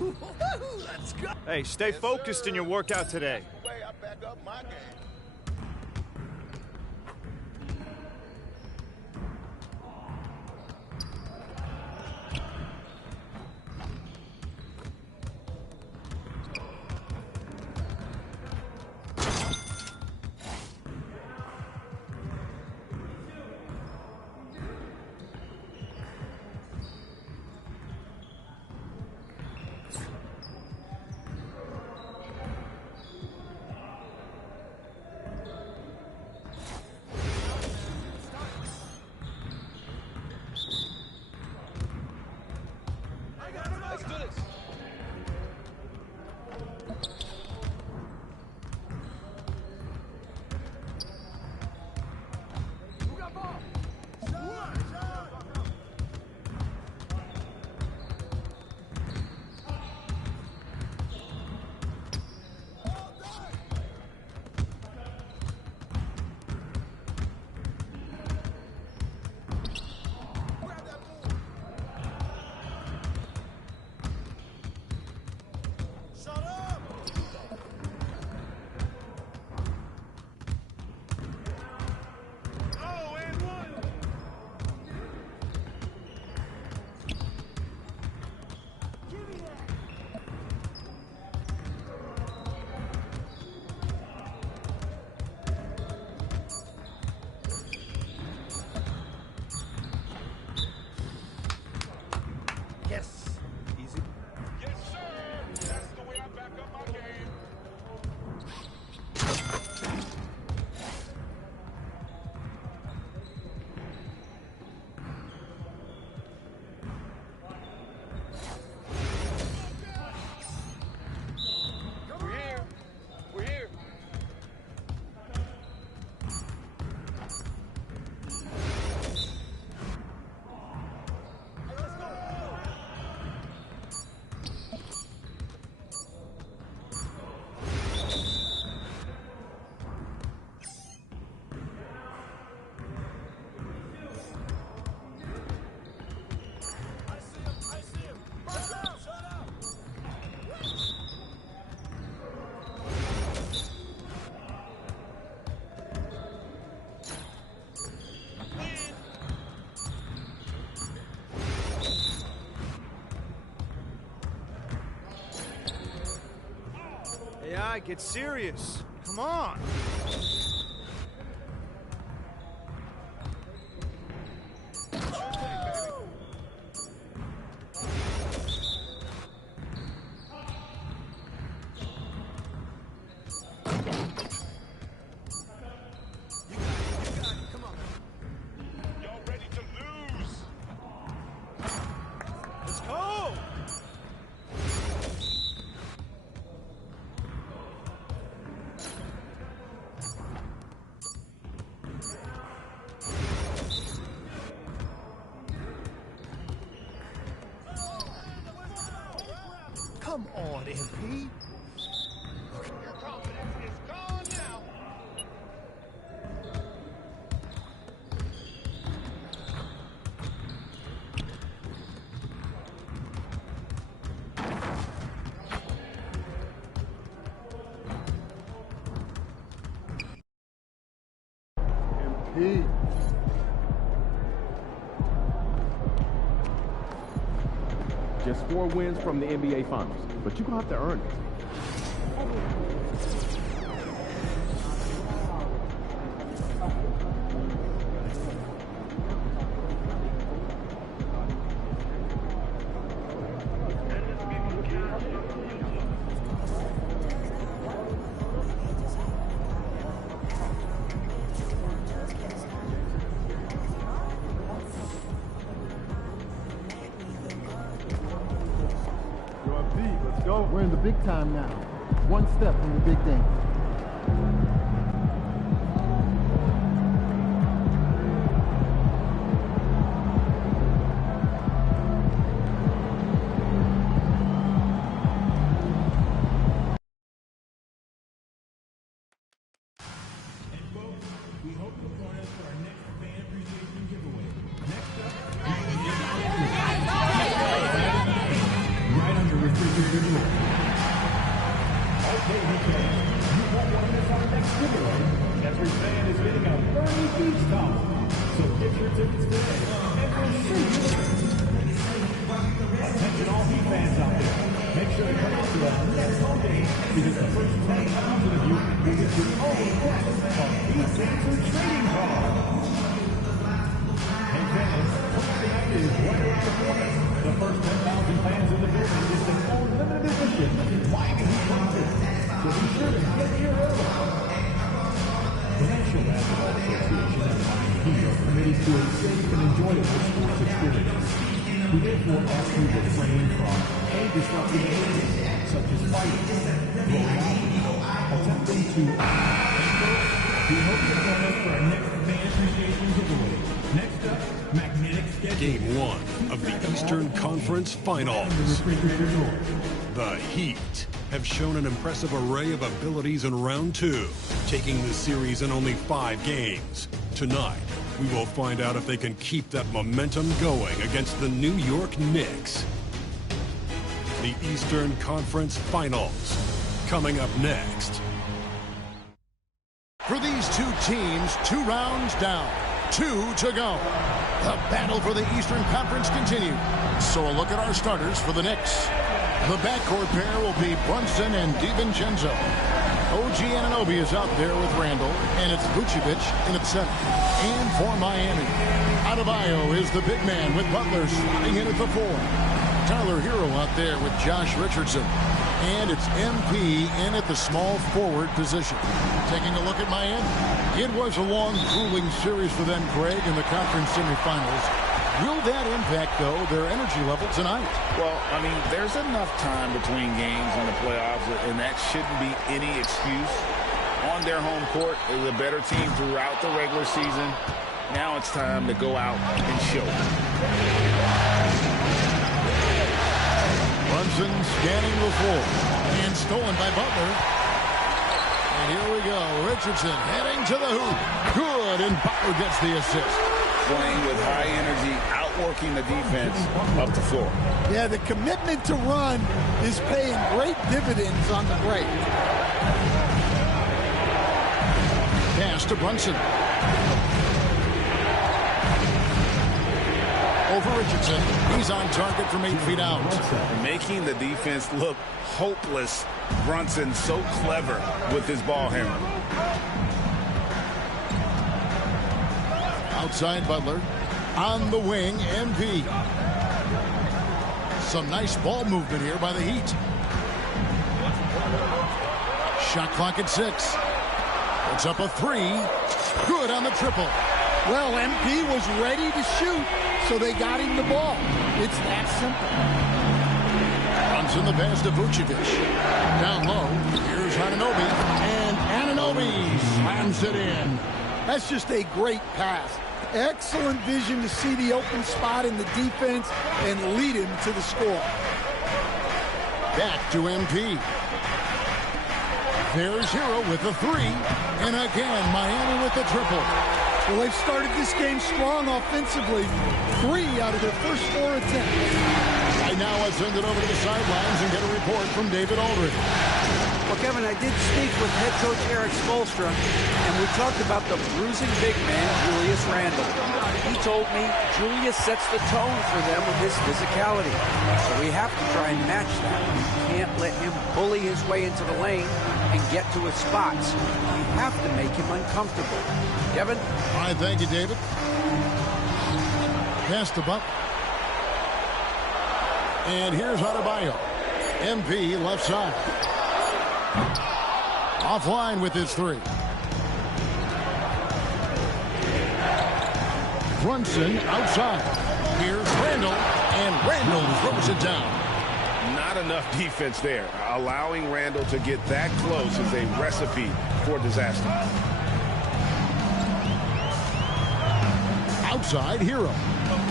Let's go. Hey, stay focused in your workout today. That's the way I back up my game. AI, get serious. Come on. Come on, MP. Your confidence is gone now. MP. Just 4 wins from the NBA Finals, but you're gonna have to earn it. Let's go. We're in the big time now. One step from the big game. We hope you'll join us for our next fan appreciation giveaway. Next up, right under refrigerator Women's today. Attention all Heat fans out there. Make sure to come out to our next home game because the first 10,000 of you will get your own deck of Heat Dancer trading cards. Hey fans, Wednesday night is right around the corner. The first 10,000 fans in the building get their own limited edition Miami Heat cards. So be sure to get here early. The National Basketball Association and Miami Heat are committed to a safe and enjoyable sports experience. We therefore ask you to refrain from any disruptive behaviors, such as fighting, blowing out, attempting to we hope you join us for our next fan appreciation giveaway. Next up, magnetic schedule. Game 1 of the Eastern Conference Finals. The Heat have shown an impressive array of abilities in round 2, taking the series in only 5 games. Tonight, we will find out if they can keep that momentum going against the New York Knicks. The Eastern Conference Finals, coming up next. For these two teams, 2 rounds down, 2 to go. The battle for the Eastern Conference continues. So a look at our starters for the Knicks. The backcourt pair will be Brunson and DiVincenzo. OG Anunoby is out there with Randall, and it's Vucevic in at center. And for Miami, Adebayo is the big man with Butler slotting in at the 4. Tyler Hero out there with Josh Richardson. And it's MP in at the small forward position. Taking a look at Miami. It was a long, grueling series for them, Greg, in the conference semifinals. Will that impact, though, their energy level tonight? Well, I mean, there's enough time between games in the playoffs, and that shouldn't be any excuse. On their home court, is a better team throughout the regular season. Now it's time to go out and show. Brunson scanning the floor. And stolen by Butler. And here we go. Richardson heading to the hoop. Good, and Butler gets the assist. Playing with high energy, outworking the defense up the floor. Yeah, the commitment to run is paying great dividends on the break. Pass to Brunson. Over Richardson. He's on target from 8 feet out. Making the defense look hopeless. Brunson so clever with his ball handling. Outside Butler. On the wing, MP. Some nice ball movement here by the Heat. Shot clock at 6. Puts up a 3. Good on the triple. Well, MP was ready to shoot, so they got him the ball. It's that simple. Brunson the pass to Vucevic. Down low. Here's Anunoby. And Anunoby slams it in. That's just a great pass. Excellent vision to see the open spot in the defense and lead him to the score. Back to MP. There's Hero with the 3. And again, Miami with the triple. Well, they've started this game strong offensively. 3 out of their first 4 attempts. Right now, let's send it over to the sidelines and get a report from David Aldridge. Well, Kevin, I did speak with head coach Eric Spoelstra, and we talked about the bruising big man, Julius Randle. He told me Julius sets the tone for them with his physicality. So we have to try and match that. We can't let him bully his way into the lane and get to his spots. We have to make him uncomfortable. Kevin? All right, thank you, David. Pass to Buck. And here's Adebayo. MP left side. Offline with his 3. Brunson outside. Here's Randall, and Randall throws it down. Not enough defense there. Allowing Randall to get that close is a recipe for disaster. Outside, Hero.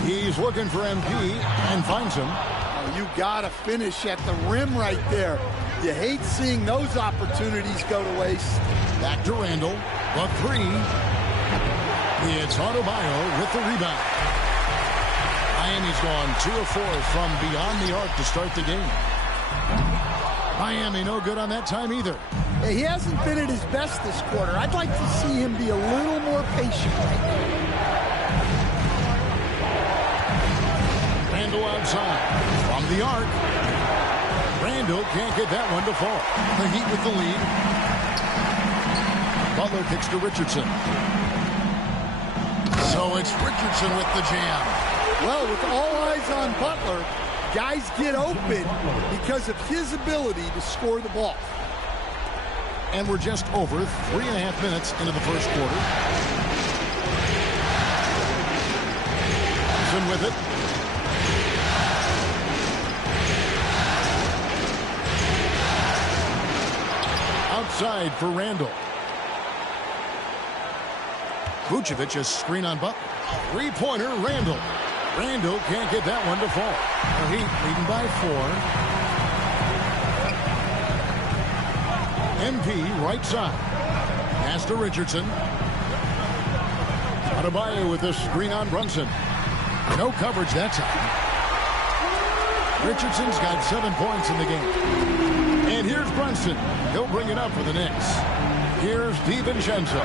He's looking for MP and finds him. Oh, you got to finish at the rim right there. You hate seeing those opportunities go to waste. Back to Randall. The 3. It's Adebayo with the rebound. Miami's gone 2 of 4 from beyond the arc to start the game. Miami no good on that time either. Hey, he hasn't been at his best this quarter. I'd like to see him be a little more patient right now. Randall outside. From the arc. Randall can't get that one to fall. The Heat with the lead. Butler kicks to Richardson. So it's Richardson with the jam. Well, with all eyes on Butler, guys get open because of his ability to score the ball. And we're just over 3.5 minutes into the first quarter. Johnson with it. Outside for Randall. Vucevic a screen on Butler. Three-pointer, Randall. Randall can't get that one to fall. The Heat leading by 4. MP right side. Pass to Richardson. Adebayo with a screen on Brunson. No coverage that time. Richardson's got 7 points in the game. And here's Brunson. He'll bring it up for the Knicks. Here's DiVincenzo.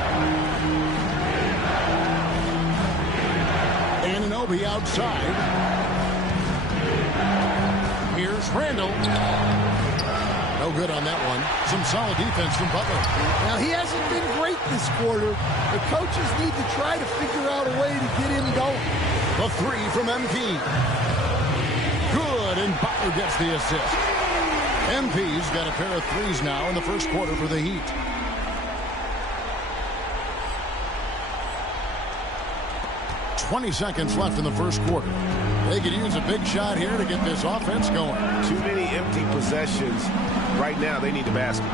Anunoby outside. Here's Randall. No good on that one. Some solid defense from Butler. Now, he hasn't been great this quarter. The coaches need to try to figure out a way to get him going. The three from MP. Good, and Butler gets the assist. MP's got a pair of threes now in the first quarter for the Heat. $20 seconds left in the first quarter. They could use a big shot here to get this offense going. Too many empty possessions. Right now, they need the basket.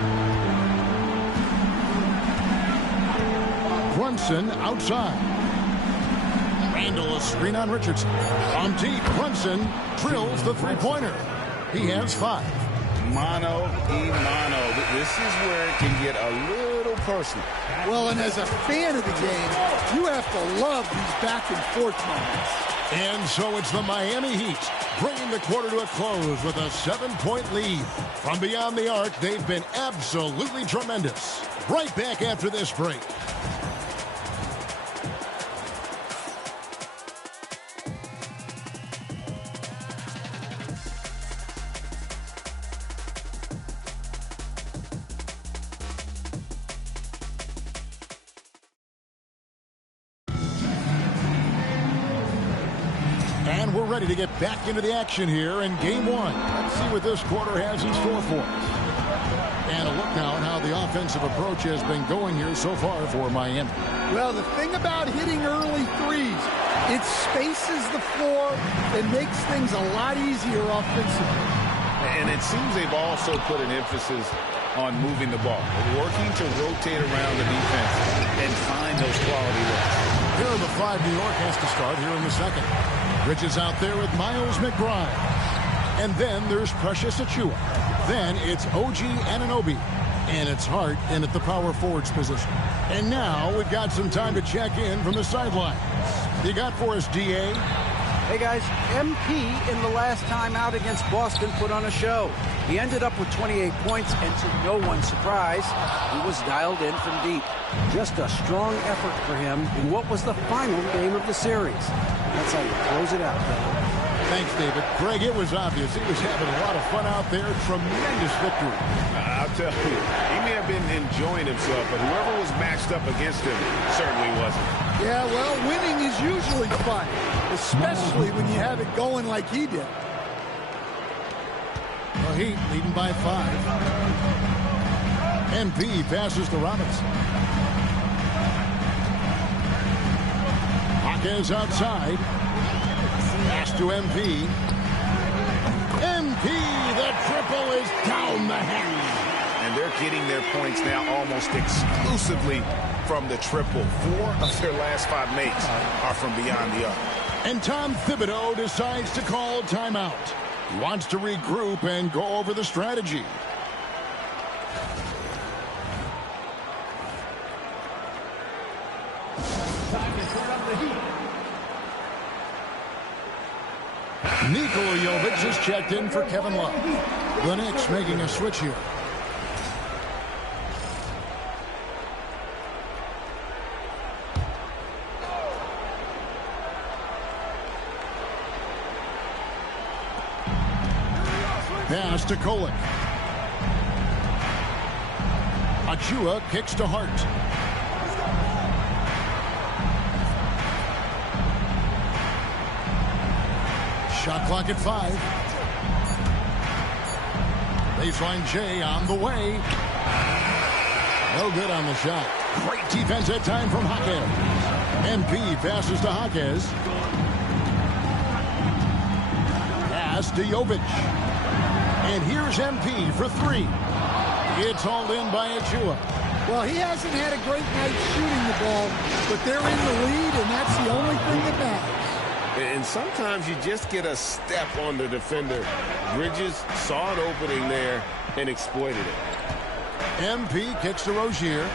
Brunson outside. Randall a screen on Richardson. From deep, Brunson drills the three-pointer. He has 5. Mano y mano. This is where it can get a little personal. Well, and as a fan of the game, you have to love these back-and-forth moments. And so it's the Miami Heat bringing the quarter to a close with a 7-point lead. From beyond the arc, they've been absolutely tremendous. Right back after this break. And we're ready to get back into the action here in Game 1. Let's see what this quarter has in store for us. And a look now at how the offensive approach has been going here so far for Miami. Well, the thing about hitting early threes, it spaces the floor and makes things a lot easier offensively. And it seems they've also put an emphasis on moving the ball, working to rotate around the defense and find those quality looks. Here are the 5 New York has to start here in the second. Bridges out there with Miles McBride. And then there's Precious Achiuwa. Then it's OG Anunoby. And it's Hart in at the power forwards position. And now we've got some time to check in from the sidelines. You got for us, DA? Hey guys, MP in the last time out against Boston put on a show. He ended up with 28 points, and to no one's surprise, he was dialed in from deep. Just a strong effort for him in what was the final game of the series. That's how you close it out, brother. Thanks, David. Greg, it was obvious. He was having a lot of fun out there. Tremendous victory. I'll tell you, he may have been enjoying himself, but whoever was matched up against him certainly wasn't. Yeah, well, winning is usually fun, especially when you have it going like he did. The Heat leading by 5. MP passes to Robinson. Hawkins outside. Pass to MP. MP, the triple is down the hatch. And they're getting their points now almost exclusively from the triple. 4 of their last 5 makes are from beyond the arc. And Tom Thibodeau decides to call timeout. He wants to regroup and go over the strategy. Nikola Jovic has checked in for Kevin Love. The Knicks making a switch here. Pass to Kolick. Achua kicks to Hart. Shot clock at 5. Baseline J on the way. No good on the shot. Great defense that time from Jaquez. MP passes to Jaquez. Pass to Jovic. And here's MP for 3. It's hauled in by Achua. Well, he hasn't had a great night shooting the ball, but they're in the lead, and that's the only thing that matters. And sometimes you just get a step on the defender. Bridges saw an opening there and exploited it. MP kicks to Rozier.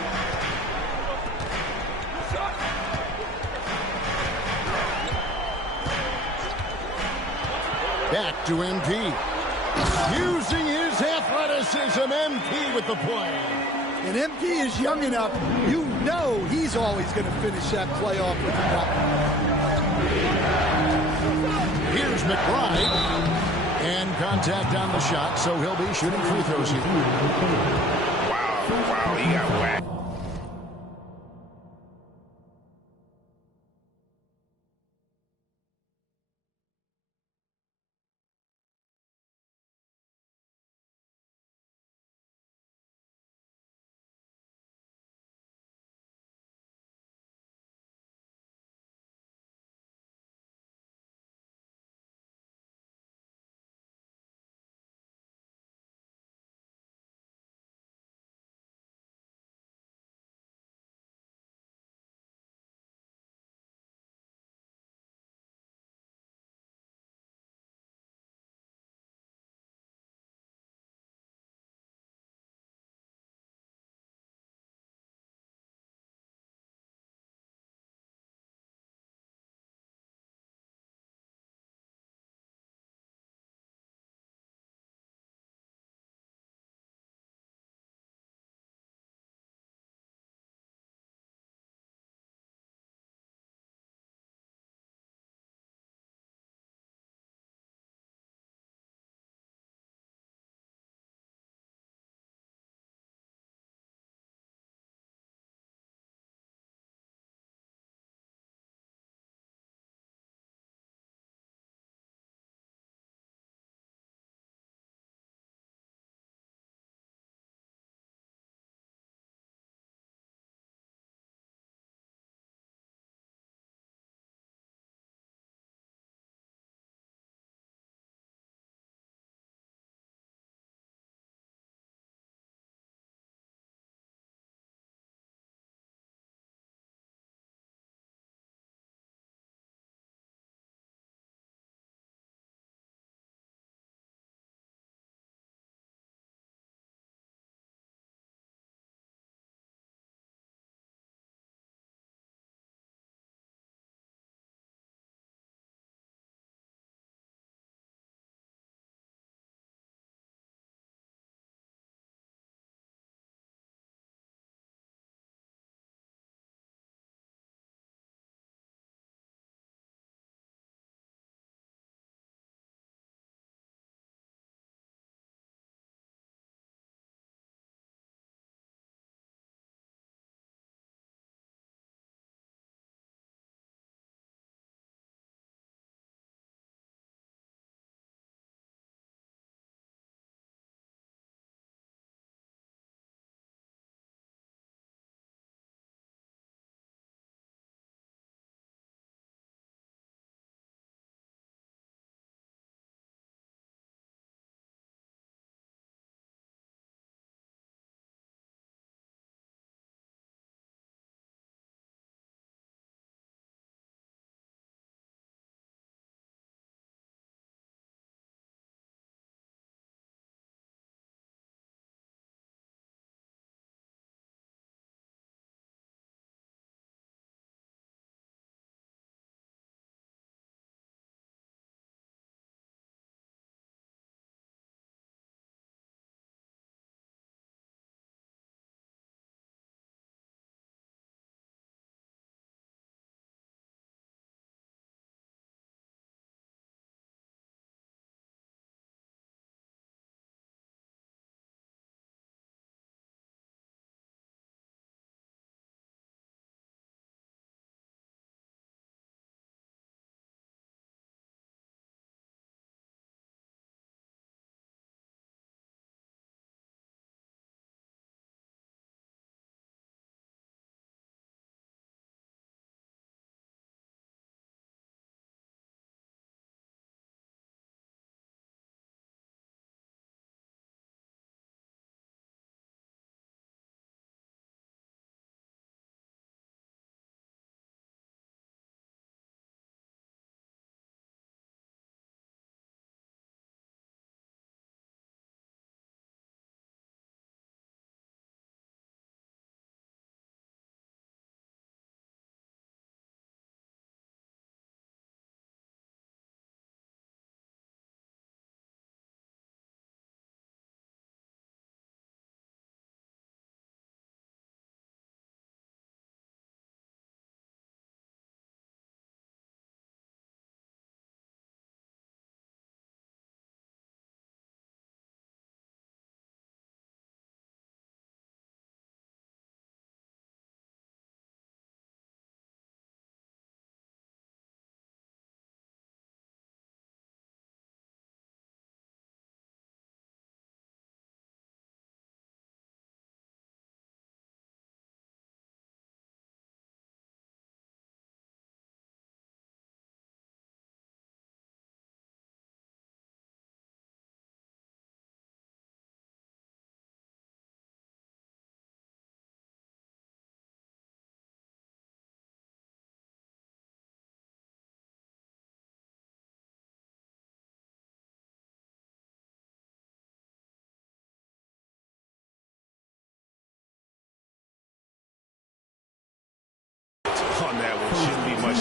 Back to MP. Using his athleticism, MP with the play. And MP is young enough, you know he's always going to finish that play off with the bucket. Here's McBride. And contact on the shot, so he'll be shooting free throws here. Wow, he got whacked.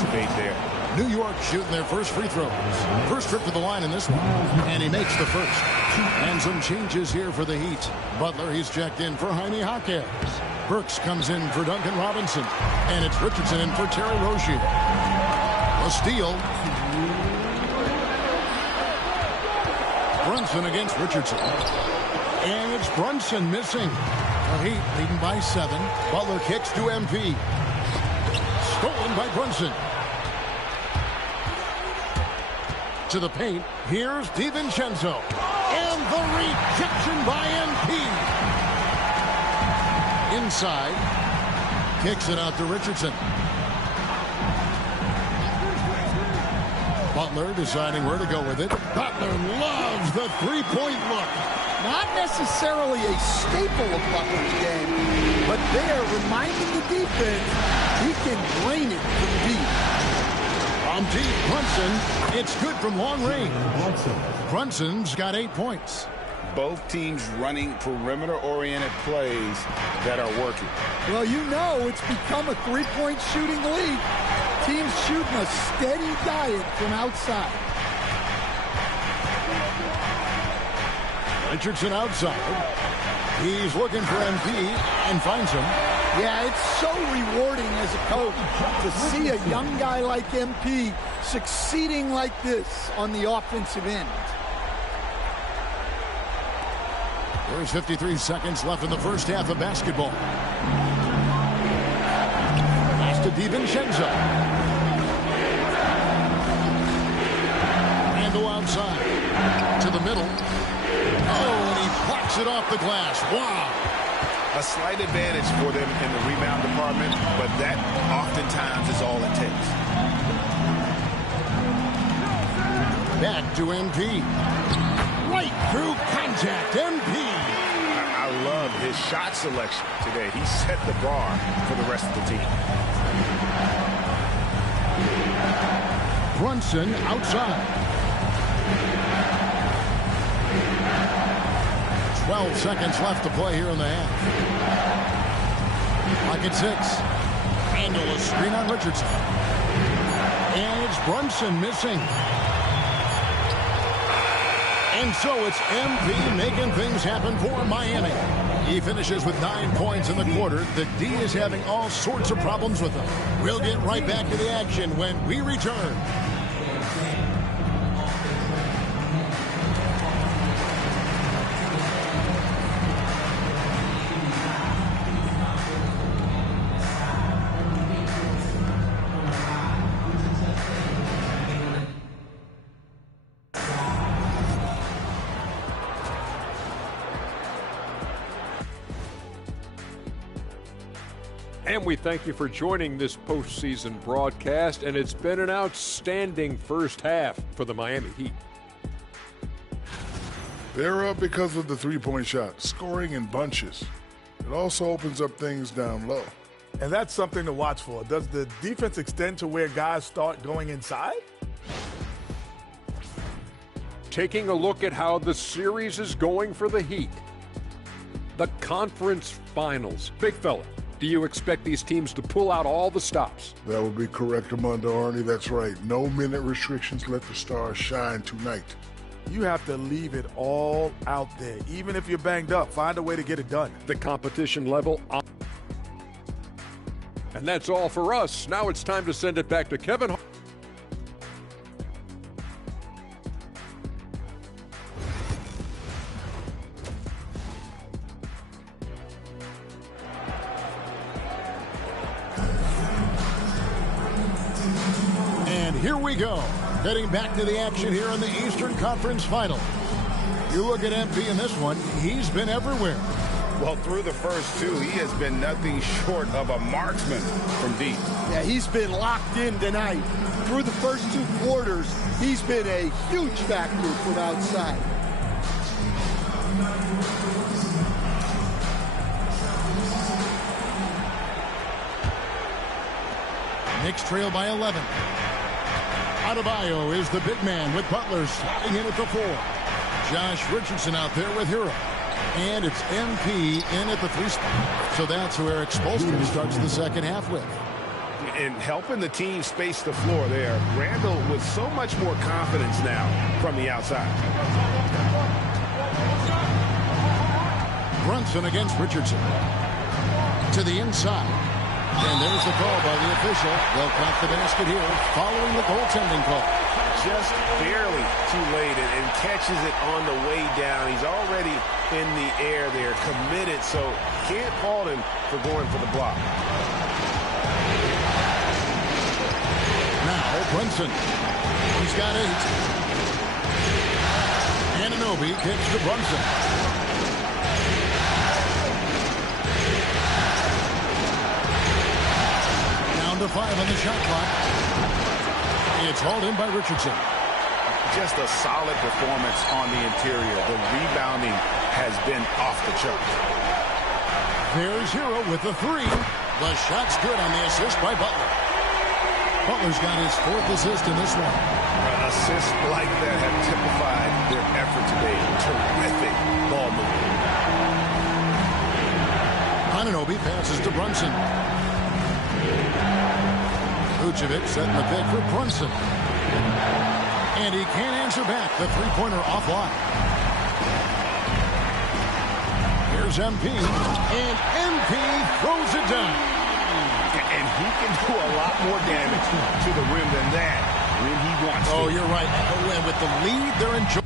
participate there. New York shooting their first free throws. First trip to the line in this one. And he makes the first. And some changes here for the Heat. Butler, he's checked in for Jaime Jaquez. Burks comes in for Duncan Robinson. And it's Richardson in for Terry Rozier. A steal. Brunson against Richardson. And it's Brunson missing. The Heat leading by 7. Butler kicks to MP. Stolen by Brunson. To the paint. Here's DiVincenzo. And the rejection by MP. Inside. Kicks it out to Richardson. Butler deciding where to go with it. Butler loves the three-point look. Not necessarily a staple of Butler's game, but they are reminding the defense he can drain it from deep. From deep, Brunson. It's good from long range. Brunson's got 8 points. Both teams running perimeter-oriented plays that are working. Well, you know it's become a three-point shooting league. Teams shooting a steady diet from outside. Richardson outside. He's looking for MP and finds him. Yeah, it's so rewarding as a coach to see a young guy like MP succeeding like this on the offensive end. There's 53 seconds left in the first half of basketball. Pass to DiVincenzo. Randall outside. To the middle. Oh, and he plucks it off the glass. Wow. A slight advantage for them in the rebound department, but that oftentimes is all it takes. Back to MP. Right through contact. MP. I love his shot selection today. He set the bar for the rest of the team. Brunson outside. 12 seconds left to play here in the half. Like at 6. Randall a screen on Richardson. And it's Brunson missing. And so it's MP making things happen for Miami. He finishes with 9 points in the quarter. The D is having all sorts of problems with him. We'll get right back to the action when we return. And we thank you for joining this postseason broadcast, and it's been an outstanding first half for the Miami Heat. They're up because of the three-point shot, scoring in bunches. It also opens up things down low. And that's something to watch for. Does the defense extend to where guys start going inside? Taking a look at how the series is going for the Heat. The conference finals. Big fella, do you expect these teams to pull out all the stops? That would be correct, Armando Arnie. That's right. No minute restrictions. Let the stars shine tonight. You have to leave it all out there. Even if you're banged up, find a way to get it done. The competition level. And that's all for us. Now it's time to send it back to Kevin. Here we go. Heading back to the action here in the Eastern Conference Final. You look at MP in this one, he's been everywhere. Well, through the first two, he has been nothing short of a marksman from deep. Yeah, he's been locked in tonight. Through the first 2 quarters, he's been a huge factor from outside. Knicks trail by 11. Adebayo is the big man with Butler sliding in at the 4. Josh Richardson out there with Hero. And it's MP in at the 3 spot. So that's who Eric Spoelstra starts the second half with. And helping the team space the floor there. Randall with so much more confidence now from the outside. Brunson against Richardson. To the inside. And there's the call by the official. They'll count the basket here following the goaltending call. Just barely too late and catches it on the way down. He's already in the air there, committed, so can't fault him for going for the block. Now Brunson. He's got 8. Anunoby kicks to Brunson. Down to 5 on the shot clock. It's hauled in by Richardson. Just a solid performance on the interior. The rebounding has been off the charts. There's Hero with the 3. The shot's good on the assist by Butler. Butler's got his 4th assist in this one. Assists like that have typified their effort today. Terrific ball movement. Anunoby passes to Brunson. Vucevic setting the pick for Brunson. And he can't answer back. The three-pointer offline. Here's MP. And MP throws it down. And he can do a lot more damage to the rim than that when he wants to. Oh, you're right. And with the lead, they're enjoying.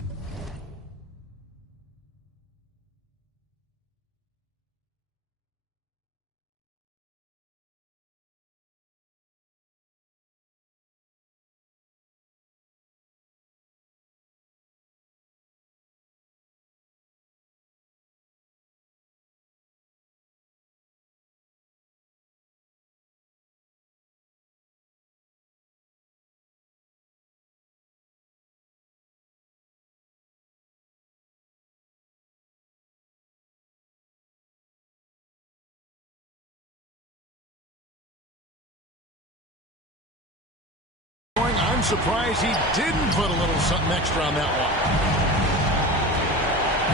I'm surprised he didn't put a little something extra on that one.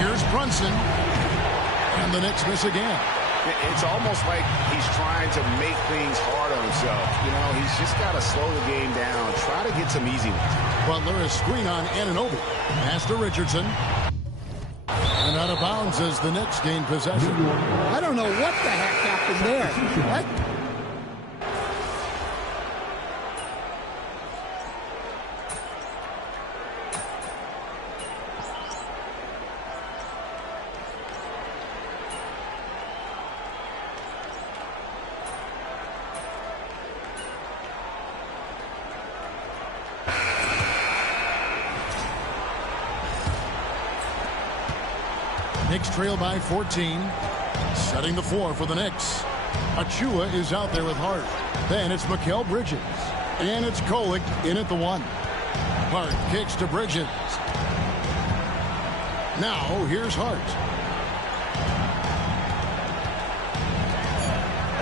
Here's Brunson. And the Knicks miss again. It's almost like he's trying to make things hard on himself. You know, he's just got to slow the game down. Try to get some easy ones. Butler is screen on Anunoby. Pass to Richardson. And out of bounds as the Knicks gain possession. I don't know what the heck happened there. What? Knicks trail by 14. Setting the floor for the Knicks. Achua is out there with Hart. Then it's Mikal Bridges. And it's Kolek in at the 1. Hart kicks to Bridges. Now here's Hart.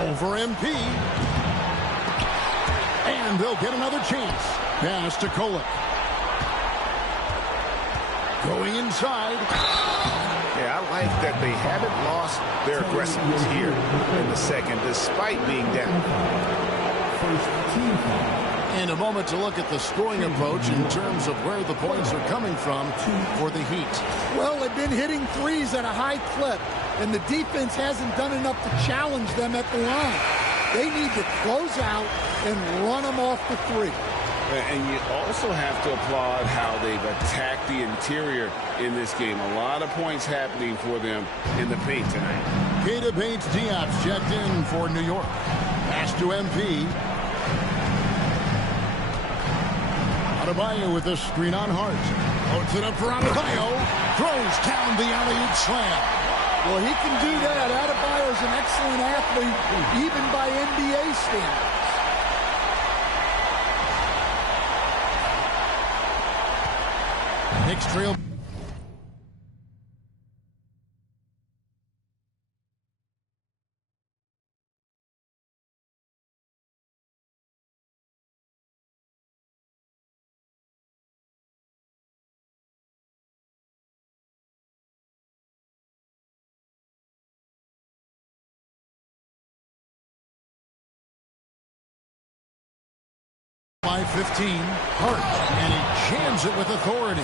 Over MP. And they'll get another chance. Pass to Kolek. Going inside. Yeah, I like that they haven't lost their aggressiveness here in the second, despite being down. And a moment to look at the scoring approach in terms of where the points are coming from for the Heat. Well, they've been hitting threes at a high clip, and the defense hasn't done enough to challenge them at the line. They need to close out and run them off the 3. And you also have to applaud how they've attacked the interior in this game. A lot of points happening for them in the paint tonight. Keita Bates-Diop's checked in for New York. Pass to MP. Adebayo with a screen on Hart. Puts it up for Adebayo. Throws down the alley-oop slam. Well, he can do that. Adebayo's an excellent athlete, even by NBA standards. Knicks trail By 15, Hart, and he jams it with authority.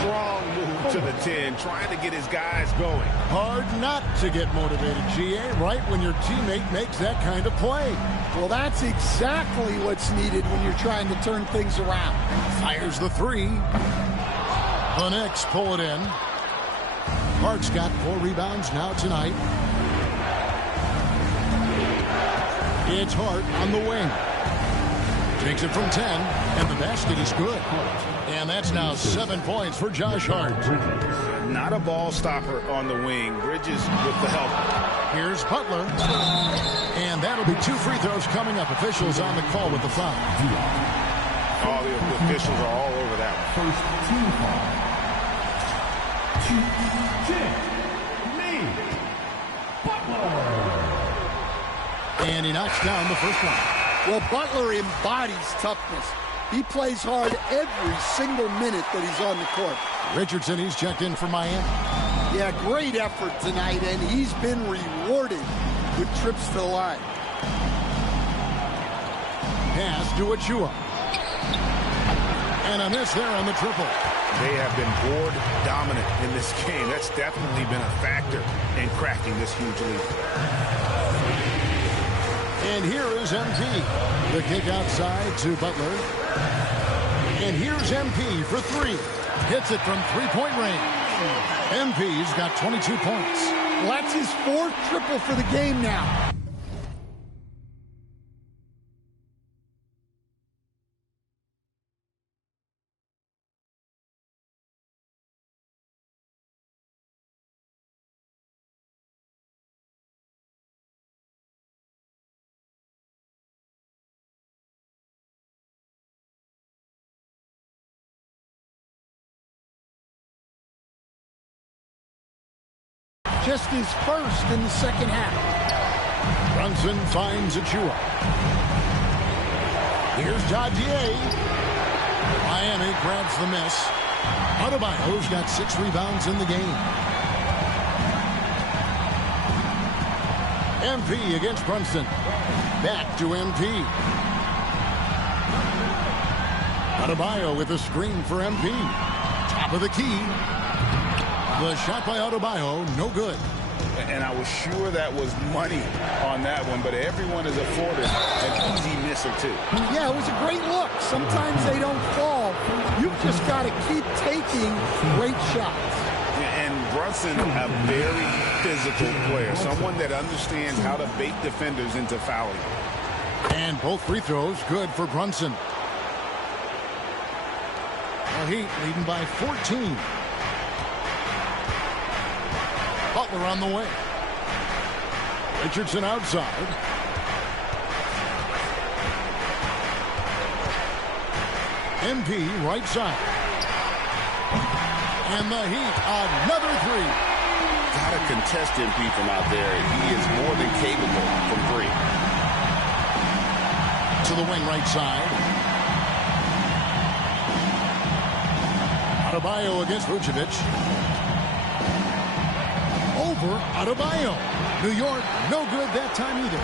Strong move to the 10, trying to get his guys going. Hard not to get motivated, GA, right when your teammate makes that kind of play. Well, that's exactly what's needed when you're trying to turn things around. Fires the 3. The Knicks pull it in. Hart's got 4 rebounds now tonight. It's Hart on the wing. Takes it from 10, and the basket is good. And that's now 7 points for Josh Hart. Not a ball stopper on the wing. Bridges with the help. Here's Butler. And that'll be 2 free throws coming up. Officials on the call with the foul. All the officials are all over that one. First team foul. 2-10. Butler. And he knocks down the first one. Well, Butler embodies toughness. He plays hard every single minute that he's on the court. Richardson, he's checked in for Miami. Yeah, great effort tonight, and he's been rewarded with trips to the line. Pass to Achua. And a miss there on the triple. They have been board dominant in this game. That's definitely been a factor in cracking this huge lead. And here is MP. The kick outside to Butler. And here's MP for 3. Hits it from 3-point range. MP's got 22 points. Well, that's his 4th triple for the game now. Just his first in the second half. Brunson finds Achua. Here's Dadier. Miami grabs the miss. Adebayo's got 6 rebounds in the game. MP against Brunson. Back to MP. Adebayo with a screen for MP. Top of the key. The shot by Adebayo, no good. And I was sure that was money on that one, but everyone is afforded an easy miss or 2. Yeah, it was a great look. Sometimes they don't fall. You've just got to keep taking great shots. And Brunson, a very physical player, someone that understands how to bait defenders into fouling. And both free throws good for Brunson. The Heat leading by 14. Butler on the way. Richardson outside. MP right side. And the Heat, another 3. Gotta contest MP from out there. He is more than capable from 3. To the wing right side. Adebayo against Vucevic. Over Adebayo. New York, no good that time either.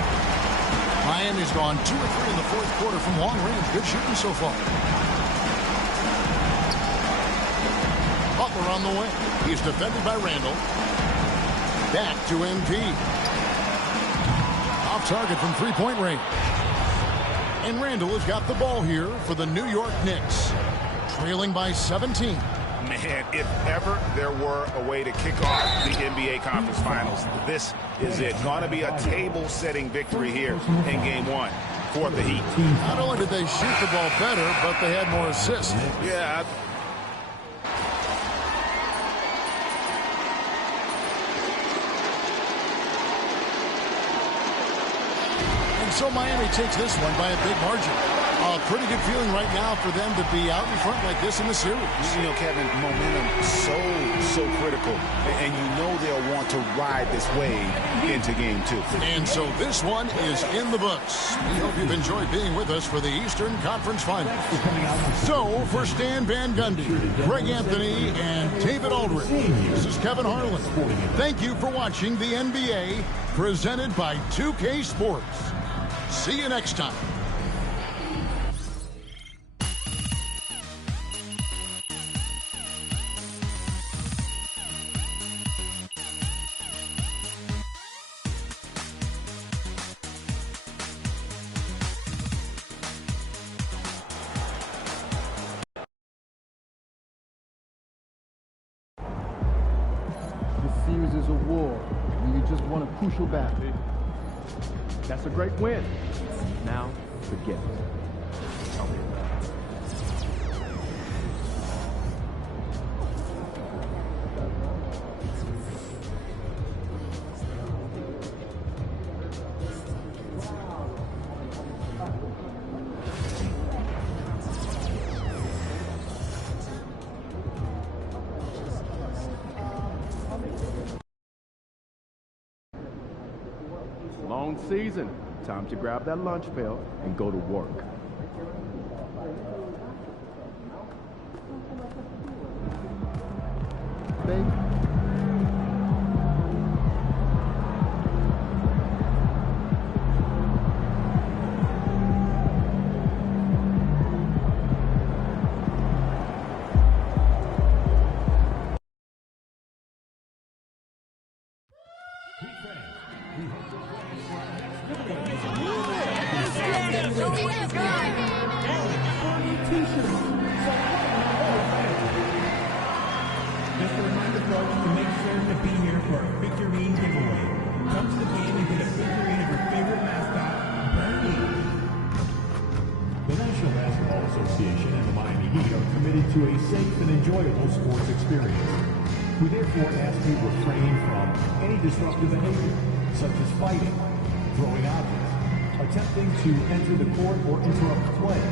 Miami's gone 2 or 3 in the 4th quarter from long range. Good shooting so far. Butler on the way. He's defended by Randall. Back to MP. Off target from 3-point range. And Randall has got the ball here for the New York Knicks. Trailing by 17. Man, if ever there were a way to kick off the NBA Conference Finals, this is it. Going to be a table-setting victory here in Game 1 for the Heat. Not only did they shoot the ball better, but they had more assists. Yeah. And so Miami takes this one by a big margin. A pretty good feeling right now for them to be out in front like this in the series. You know, Kevin, momentum so critical. And you know they'll want to ride this wave into Game 2. And so this one is in the books. We hope you've enjoyed being with us for the Eastern Conference Finals. So, for Stan Van Gundy, Greg Anthony, and David Aldridge, this is Kevin Harlan. Thank you for watching the NBA, presented by 2K Sports. See you next time. series is a war, and you just won a crucial battle. That's a great win. Now, the gift. Long season. Time to grab that lunch pail and go to work. Baby. Just a reminder, folks, to make sure to be here for our figurine giveaway. Come to the game and get a figurine of your favorite mascot, Bernie. The National Basketball Association and the Miami Heat are committed to a safe and enjoyable sports experience. We therefore ask you to refrain from any disruptive behavior, such as fighting, throwing objects, attempting to enter the court or interrupt play,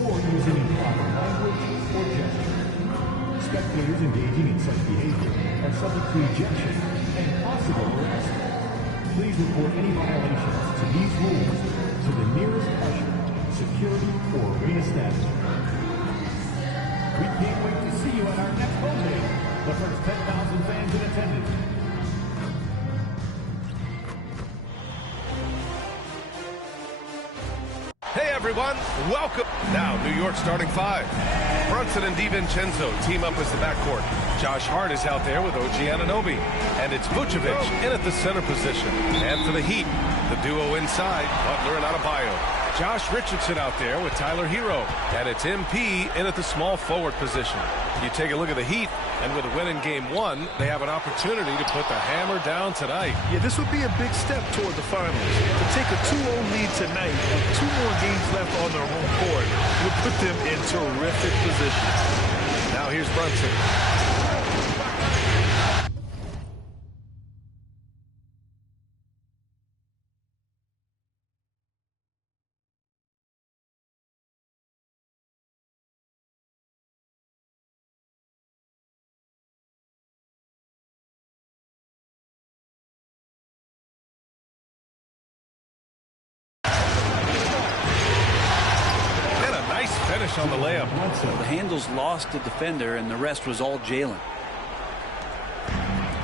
or using improper language or gesture. Spectators engaging in such behavior are subject to ejection and possible arrest. Please report any violations to these rules to the nearest usher, security, or arena staff. We can't wait to see you at our next home game. The first 10,000 fans in attendance. Hey everyone, welcome. Now, New York starting five. Brunson and DiVincenzo team up as the backcourt. Josh Hart is out there with OG Anunoby. And it's Vucevic in at the center position. And for the Heat, the duo inside, Butler and Adebayo. Josh Richardson out there with Tyler Hero. And it's MP in at the small forward position. You take a look at the Heat, and with a win in game one, they have an opportunity to put the hammer down tonight. Yeah, this would be a big step toward the finals. To take a 2-0 lead tonight with 2 more games left on their home court would put them in terrific position. Now here's Brunson. Finish on the layup. The handles lost the defender, and the rest was all Jalen.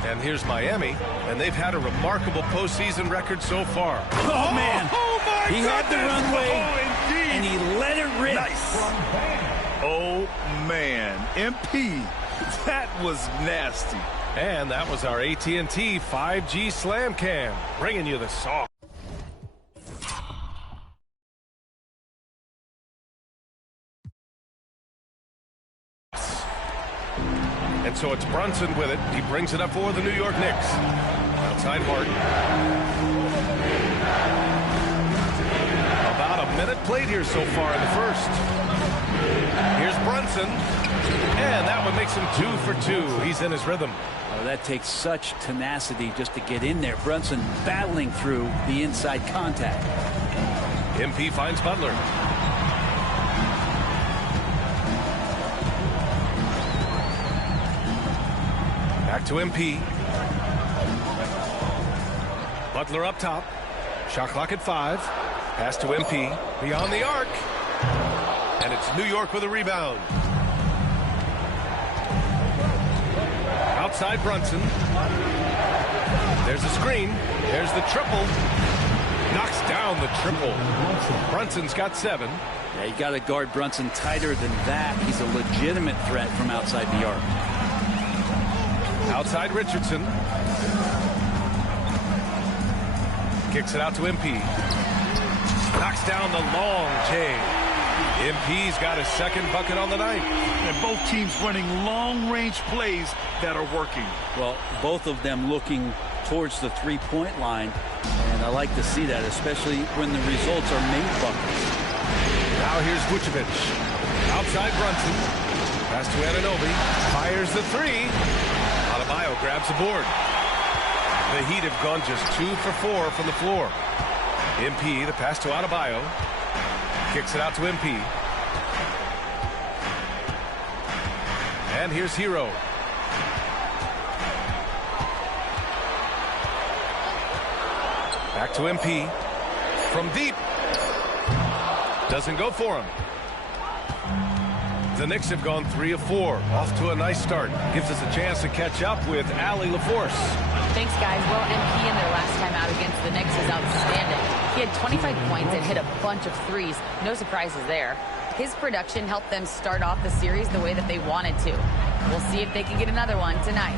And here's Miami, and they've had a remarkable postseason record so far. Oh, man. Oh, my He had the runway, and he let it rip. Nice. Oh, man. MP, that was nasty. And that was our AT&T 5G Slam Cam, bringing you the sauce. And so it's Brunson with it. He brings it up for the New York Knicks. Outside Hart. About a minute played here so far in the first. Here's Brunson. And that one makes him 2 for 2. He's in his rhythm. Oh, that takes such tenacity just to get in there. Brunson battling through the inside contact. MP finds Butler. Back to MP. Butler up top. Shot clock at 5. Pass to MP. Beyond the arc. And it's New York with a rebound. Outside Brunson. There's a screen. There's the triple. Knocks down the triple. Brunson's got 7. Yeah, you got to guard Brunson tighter than that. He's a legitimate threat from outside the arc. Outside Richardson. Kicks it out to MP. Knocks down the long J. MP's got his second bucket on the night. And both teams running long-range plays that are working. Well, both of them looking towards the three-point line, and I like to see that, especially when the results are made buckets. Now here's Vucevic. Outside Brunson. Pass to Anunoby. Fires the three. Adebayo grabs the board. The Heat have gone just 2 for 4 from the floor. MP, the pass to Adebayo. Kicks it out to MP. And here's Hero. Back to MP. From deep. Doesn't go for him. The Knicks have gone 3 of 4. Off to a nice start. Gives us a chance to catch up with Allie LaForce. Thanks, guys. Well, MP in their last time out against the Knicks was outstanding. He had 25 points and hit a bunch of threes. No surprises there. His production helped them start off the series the way that they wanted to. We'll see if they can get another one tonight.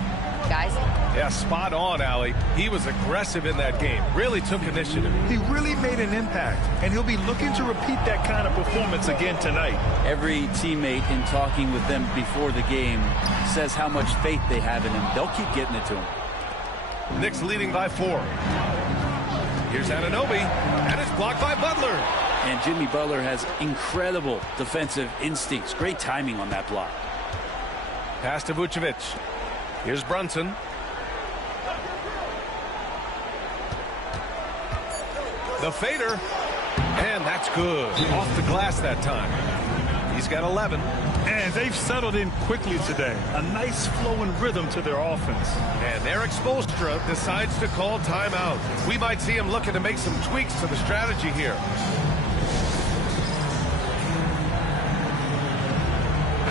Guys? Yeah, spot on, Allie. He was aggressive in that game. Really took initiative. He really made an impact, and he'll be looking to repeat that kind of performance again tonight. Every teammate in talking with them before the game says how much faith they have in him. They'll keep getting it to him. Knicks leading by 4. Here's Anunoby, and it's blocked by Butler. And Jimmy Butler has incredible defensive instincts. Great timing on that block. Pass to Vucevic. Here's Brunson. The fader. And that's good. Off the glass that time. He's got 11. And they've settled in quickly today. A nice flow and rhythm to their offense. And Eric Spoelstra decides to call timeout. We might see him looking to make some tweaks to the strategy here.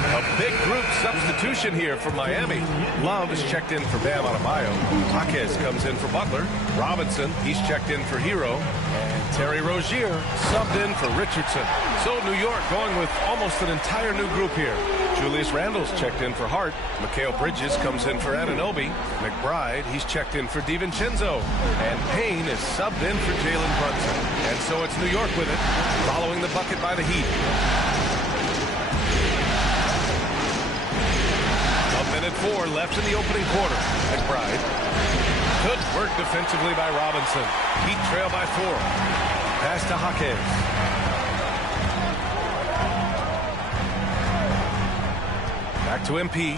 A big group substitution here for Miami. Love is checked in for Bam Adebayo. Jaquez comes in for Butler. Robinson, he's checked in for Hero. And Terry Rozier subbed in for Richardson. So New York going with almost an entire new group here. Julius Randle's checked in for Hart. Mikal Bridges comes in for Anunoby. McBride, he's checked in for DiVincenzo. And Payne is subbed in for Jalen Brunson. And so it's New York with it, following the bucket by the Heat. Minute 4 left in the opening quarter. McBride. Good work defensively by Robinson. Heat trail by 4. Pass to Jaquez. Back to MP.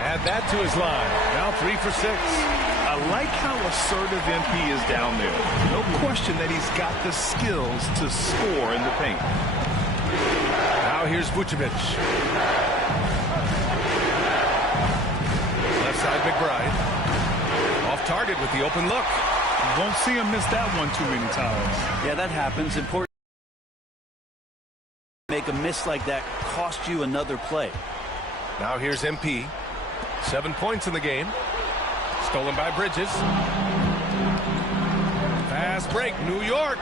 Add that to his line. Now 3 for 6. I like how assertive MP is down there. No question that he's got the skills to score in the paint. Now here's Vucevic. Side McBride. Off target with the open look. You won't see him miss that one too many times. Yeah, that happens. Important. Make a miss like that cost you another play. Now here's MP. 7 points in the game. Stolen by Bridges. Fast break, New York.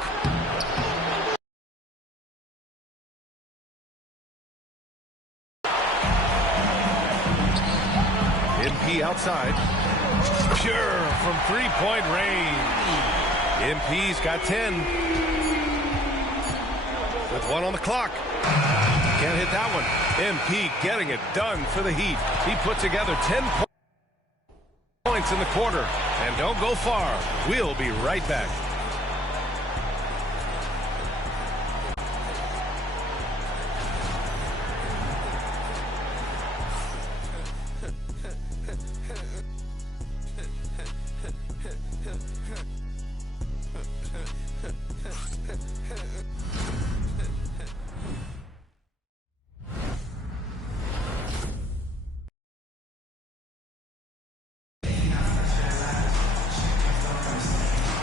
MP outside. Pure from three-point range. MP's got 10. With 1 on the clock. Can't hit that one. MP getting it done for the Heat. He put together 10 points in the quarter. And don't go far. We'll be right back.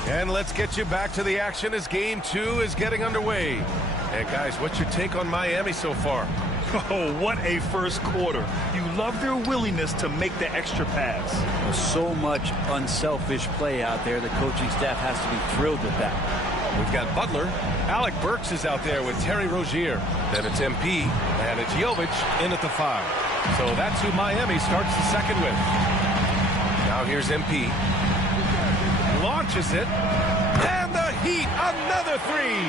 And let's get you back to the action as Game 2 is getting underway. And guys, what's your take on Miami so far? Oh, what a first quarter. You love their willingness to make the extra pass. So much unselfish play out there. The coaching staff has to be thrilled with that. We've got Butler. Alec Burks is out there with Terry Rozier. Then it's MP. And it's Jovic in at the 5. So that's who Miami starts the second with. Now here's MP. Launches it. And the Heat, another three.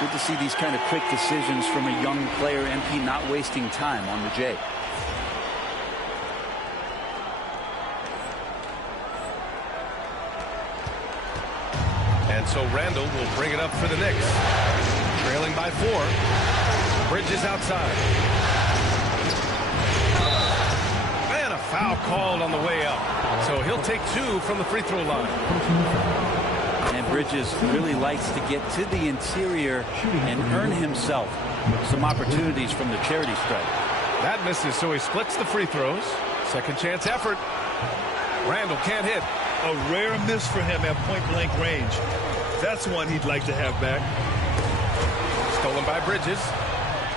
Good to see these kind of quick decisions from a young player. MP not wasting time on the J. And so Randall will bring it up for the Knicks. Trailing by 4. Bridges outside. And a foul called on the way up. So he'll take 2 from the free throw line. And Bridges really likes to get to the interior and earn himself some opportunities from the charity stripe. That misses, so he splits the free throws. Second chance effort. Randall can't hit. A rare miss for him at point-blank range. That's one he'd like to have back. Stolen by Bridges.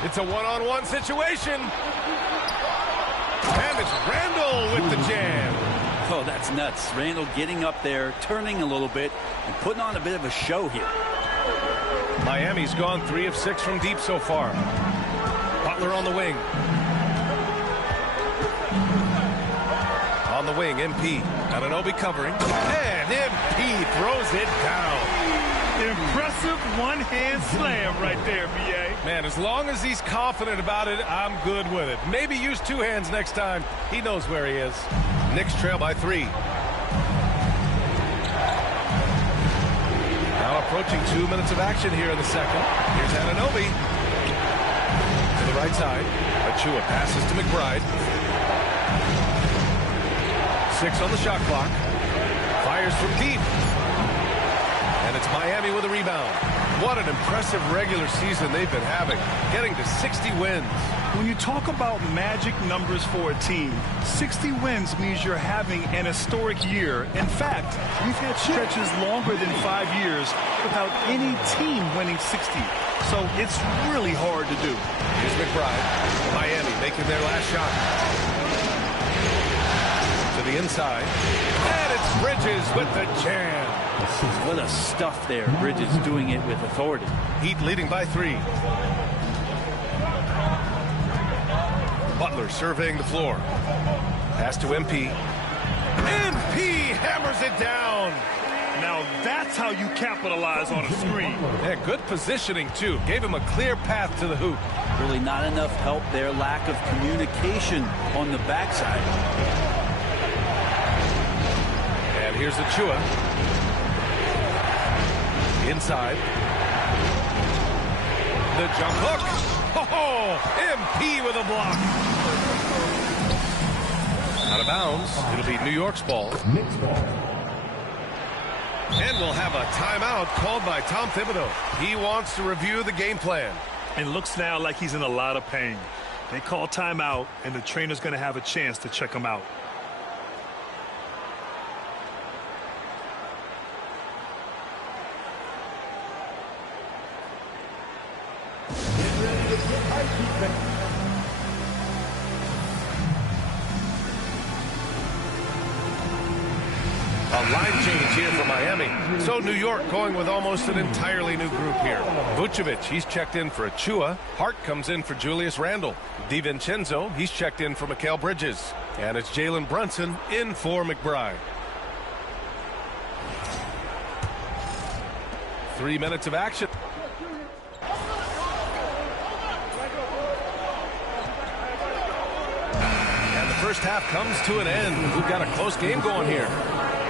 It's a one-on-one situation. And it's Randall with the jam. Oh, that's nuts. Randall getting up there, turning a little bit, and putting on a bit of a show here. Miami's gone 3 of 6 from deep so far. Butler on the wing. On the wing, MP. Anunoby covering. And MP throws it down. Impressive one-hand slam right there, B.A. Man, as long as he's confident about it, I'm good with it. Maybe use 2 hands next time. He knows where he is. Knicks trail by 3. Now approaching 2 minutes of action here in the second. Here's Anunoby. To the right side. Achua passes to McBride. 6 on the shot clock. Fires from deep. And it's Miami with a rebound. What an impressive regular season they've been having, getting to 60 wins. When you talk about magic numbers for a team, 60 wins means you're having an historic year. In fact, we've had stretches longer than 5 years without any team winning 60. So it's really hard to do. Here's McBride. Miami making their last shot. To the inside. And it's Bridges with the jam. What a stuff there. Bridges doing it with authority. Heat leading by 3. Butler surveying the floor. Pass to MP. MP hammers it down. Now that's how you capitalize on a screen. Yeah, good positioning, too. Gave him a clear path to the hoop. Really not enough help there. Lack of communication on the backside. And here's Achua. Inside. The jump hook. Oh, MP with a block. Out of bounds. It'll be New York's ball. Knicks ball. And we'll have a timeout called by Tom Thibodeau. He wants to review the game plan. It looks now like he's in a lot of pain. They call timeout, and the trainer's going to have a chance to check him out. A line change here for Miami. So New York going with almost an entirely new group here. Vucevic, he's checked in for Achua. Hart comes in for Julius Randle. DiVincenzo, he's checked in for Mikal Bridges. And it's Jalen Brunson in for McBride. 3 minutes of action. And the first half comes to an end. We've got a close game going here.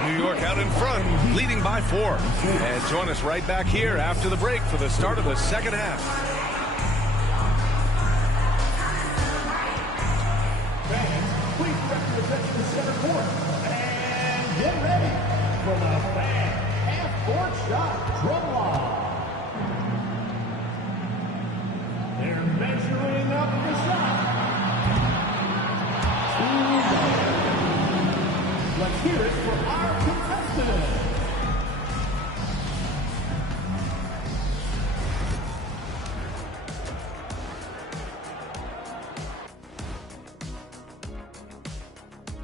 New York out in front, leading by 4. And join us right back here after the break for the start of the second half. Fans, please direct your attention to center court. And get ready for the fan half-court shot drum line. They're measuring up the shot. Let's hear it for our contestants.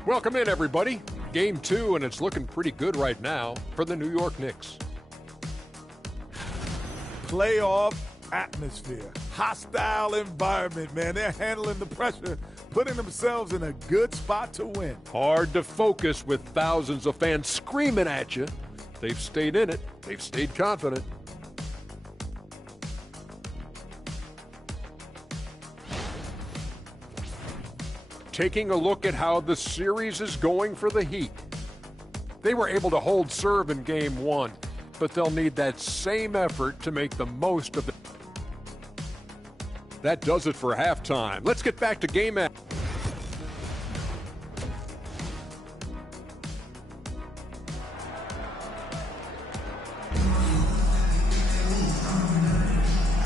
Welcome in, everybody. Game 2, and it's looking pretty good right now for the New York Knicks. Playoff atmosphere. Hostile environment, man. They're handling the pressure, putting themselves in a good spot to win. Hard to focus with thousands of fans screaming at you. They've stayed in it. They've stayed confident. Taking a look at how the series is going for the Heat. They were able to hold serve in Game 1, but they'll need that same effort to make the most of it. That does it for halftime. Let's get back to game action.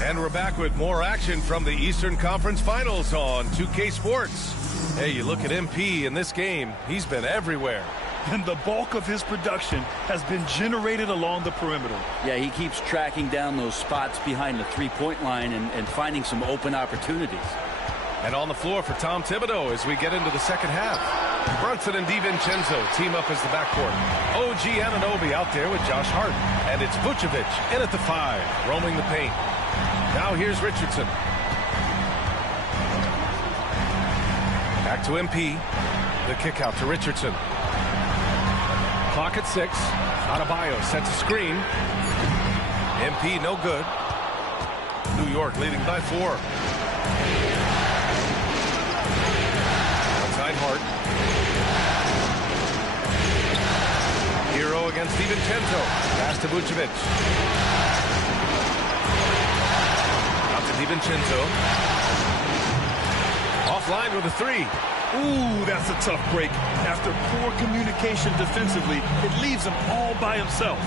And we're back with more action from the Eastern Conference Finals on 2K Sports. Hey, you look at MP in this game, he's been everywhere. And the bulk of his production has been generated along the perimeter. Yeah, he keeps tracking down those spots behind the three-point line and finding some open opportunities. And on the floor for Tom Thibodeau as we get into the second half. Brunson and DiVincenzo team up as the backcourt. OG Anunoby out there with Josh Hart. And it's Vucevic in at the 5, roaming the paint. Now here's Richardson. Back to MP. The kick out to Richardson. Clock at 6. Adebayo sets a screen. MP no good. New York leading by 4. Outside Hart. Hero against DiVincenzo. Pass to Vucevic. Out to DiVincenzo. Offline with a 3. Ooh, that's a tough break. After poor communication defensively, it leaves him all by himself.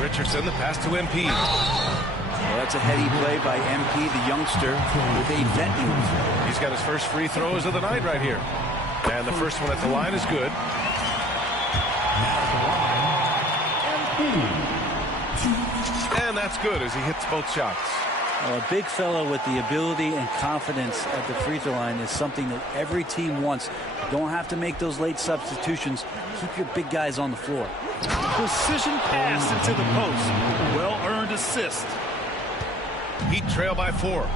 Richardson, the pass to MP. Well, that's a heady play by MP, the youngster, with a vet move. He's got his first free throws of the night right here. And the first one at the line is good. And that's good as he hits both shots. Well, a big fella with the ability and confidence at the free throw line is something that every team wants. You don't have to make those late substitutions. Keep your big guys on the floor. Precision pass into the post. Well-earned assist. Heat trail by 4.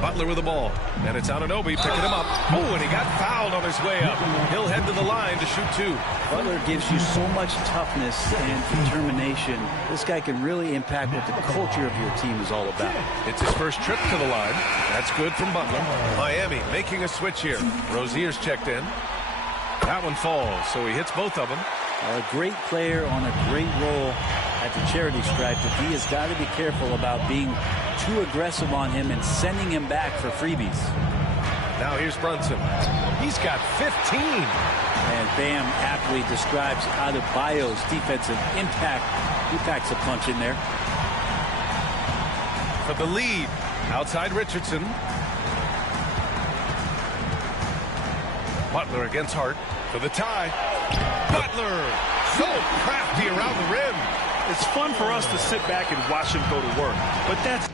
Butler with the ball. And it's Anunoby picking him up. Oh, and he got fouled on his way up. He'll head to the line to shoot 2. Butler gives you so much toughness and determination. This guy can really impact what the culture of your team is all about. It's his first trip to the line. That's good from Butler. Miami making a switch here. Rozier's checked in. That one falls, so he hits both of them. A great player on a great role at the charity stripe, but he has got to be careful about being too aggressive on him and sending him back for freebies. Now here's Brunson. He's got 15. And Bam aptly describes Adebayo's defensive impact. He packs a punch in there. For the lead, outside Richardson. Butler against Hart for the tie. Butler, so crafty around the rim. It's fun for us to sit back and watch him go to work, but that's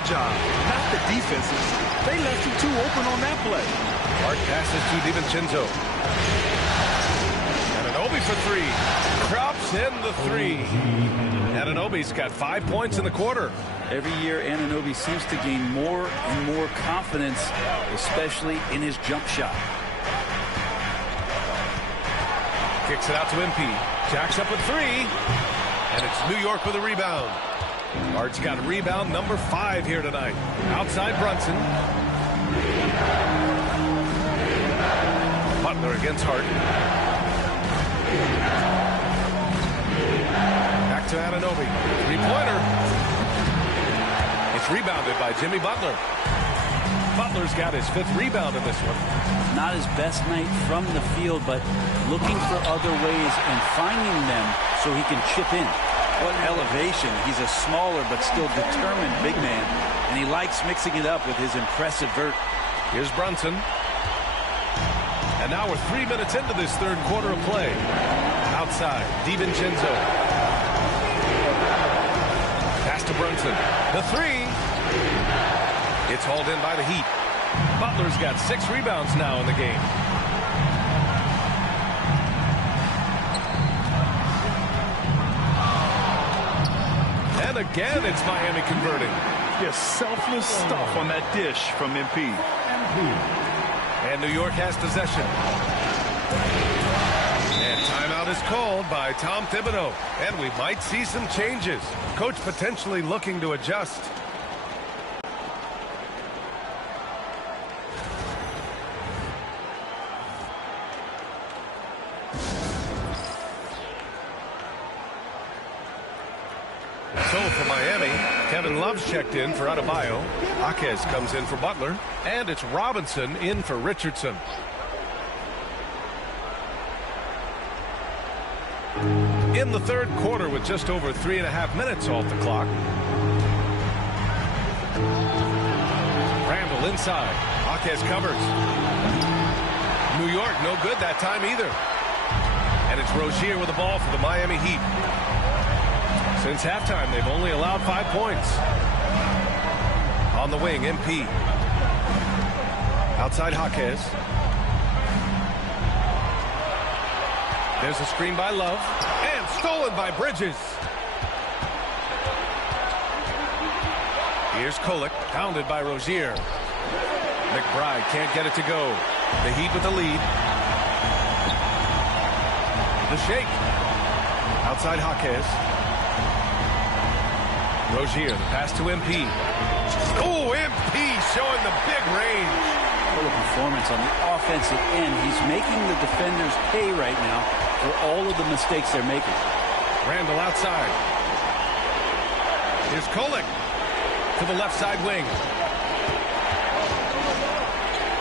poor job, not the defenses. They left him too open on that play. Hart passes to DiVincenzo. Anunoby for three. Drops in the three. Anunoby's got 5 points in the quarter. Every year, Anunoby seems to gain more and more confidence, especially in his jump shot. Kicks it out to MP. Jacks up with three. And it's New York with a rebound. Hart's got rebound number 5 here tonight. Outside Brunson. Butler against Hart. Back to Anunoby. Three-pointer. It's rebounded by Jimmy Butler. Butler's got his 5th rebound in this one. Not his best night from the field, but looking for other ways and finding them so he can chip in. What elevation. He's a smaller but still determined big man, and he likes mixing it up with his impressive vert. Here's Brunson. And now we're 3 minutes into this third quarter of play. Outside, DiVincenzo. Pass to Brunson. The three. It's hauled in by the Heat. Butler's got 6 rebounds now in the game. And again, it's Miami converting. Yeah, selfless stuff on that dish from MP. And New York has possession. And timeout is called by Tom Thibodeau. And we might see some changes. Coach potentially looking to adjust. So for Miami, Kevin Love's checked in for Adebayo. Jaquez comes in for Butler. And it's Robinson in for Richardson. In the third quarter with just over 3.5 minutes off the clock. Randall inside. Jaquez covers. New York no good that time either. And it's Rozier with the ball for the Miami Heat. Since halftime, they've only allowed 5 points. On the wing, MP. Outside Jaquez. There's a screen by Love. And stolen by Bridges. Here's Kolek, pounded by Rozier. McBride can't get it to go. The Heat with the lead. The shake. Outside Jaquez. Rozier, the pass to MP. Oh, MP showing the big range. What a performance on the offensive end. He's making the defenders pay right now for all of the mistakes they're making. Randall outside. Here's Kolek to the left side wing.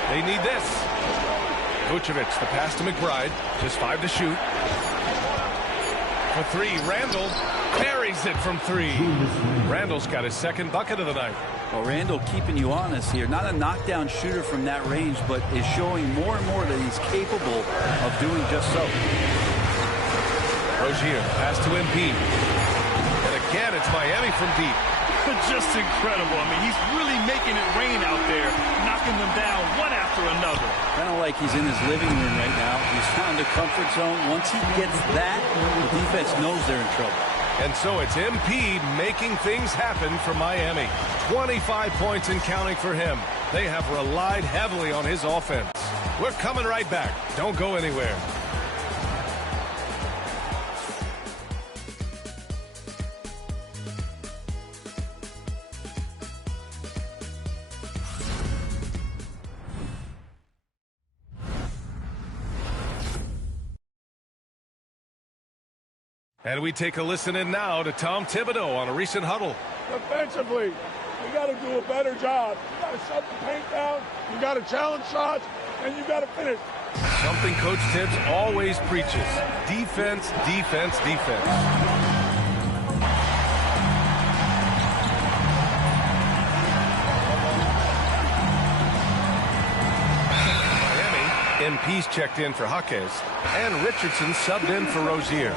They need this. Vucevic, the pass to McBride. Just 5 to shoot. For three, Randall buries it from 3. Randall's got his 2nd bucket of the night. Well, Randall keeping you honest here. Not a knockdown shooter from that range, but is showing more and more that he's capable of doing just so. Rozier, pass to MP. And again, it's Miami from deep. Just incredible. I mean, he's really making it rain out there, knocking them down one after another. Kind of like he's in his living room right now. He's found a comfort zone. Once he gets that, the defense knows they're in trouble. And so it's MP making things happen for Miami. 25 points and counting for him. They have relied heavily on his offense. We're coming right back. Don't go anywhere. And we take a listen in now to Tom Thibodeau on a recent huddle. Defensively, you got to do a better job. You got to shut the paint down. You got to challenge shots, and you got to finish. Something Coach Tibbs always preaches: defense, defense, defense. MP's checked in for Jaquez, and Richardson subbed in for Rozier.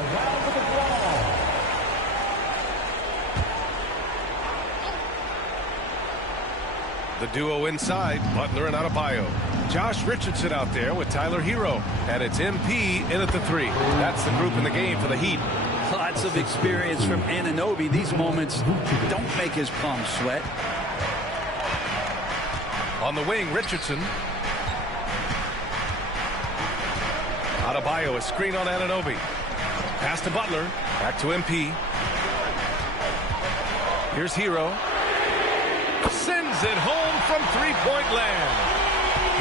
The duo inside, Butler and Adebayo. Josh Richardson out there with Tyler Hero. And it's MP in at the 3. That's the group in the game for the Heat. Lots of experience from Anunoby. These moments don't make his palms sweat. On the wing, Richardson. Adebayo, a screen on Anunoby. Pass to Butler. Back to MP. Here's Hero. Sends it home from three-point land.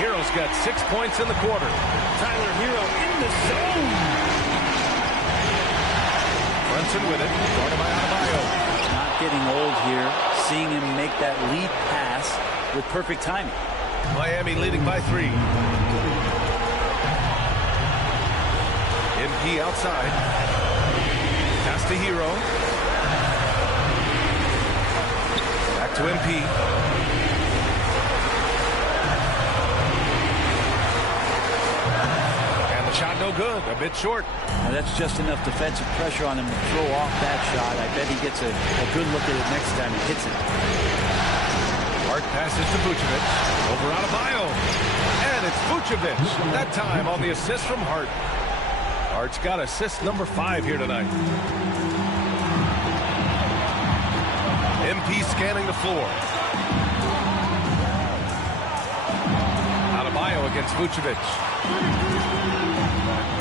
Hero's got 6 points in the quarter. Tyler Hero in the zone. Brunson with it. Guarded by Adebayo. Not getting old here. Seeing him make that lead pass with perfect timing. Miami leading by 3. MP outside. Pass to Hero. Back to MP. And the shot no good. A bit short. Now that's just enough defensive pressure on him to throw off that shot. I bet he gets a good look at it next time he hits it. Hart passes to Vucevic. Over Adebayo. And it's Vucevic. That time on the assist from Hart. Hart's got assist number 5 here tonight. MP scanning the floor. Adebayo against Vucevic.